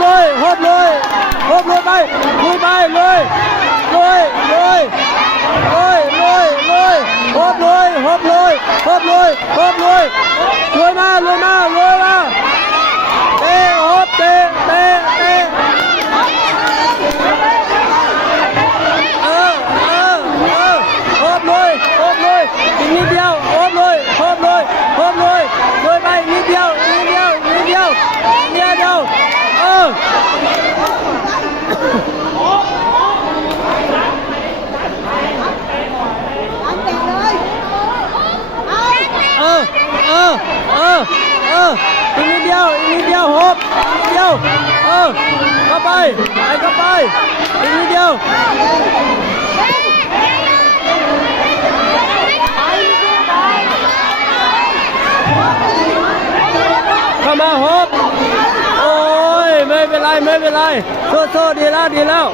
เลยฮบเลยฮบเลยไปลุยไปเลยเลยเลยเลยเลยเลยฮบเลยฮบเลยฮบเลยฮบเลยเลยมาเลยมาเลยมาเตะฮบเตะเตะเตะฮบเลยฮบเลยอีกนิดเดียวฮบเลยฮบเลยฮบเลยเลยไปนิดเดียวนิดเดียวนิดเดียวนิดเดียวอีกนิดเดียวอีกนิดเดียวฮบนิดเดียวเข้าไปเข้าไปอีกนิดเดียวเข้ามาฮบโอ้ยไม่เป็นไรไม่เป็นไรโทษดีแล้วดีแล้ว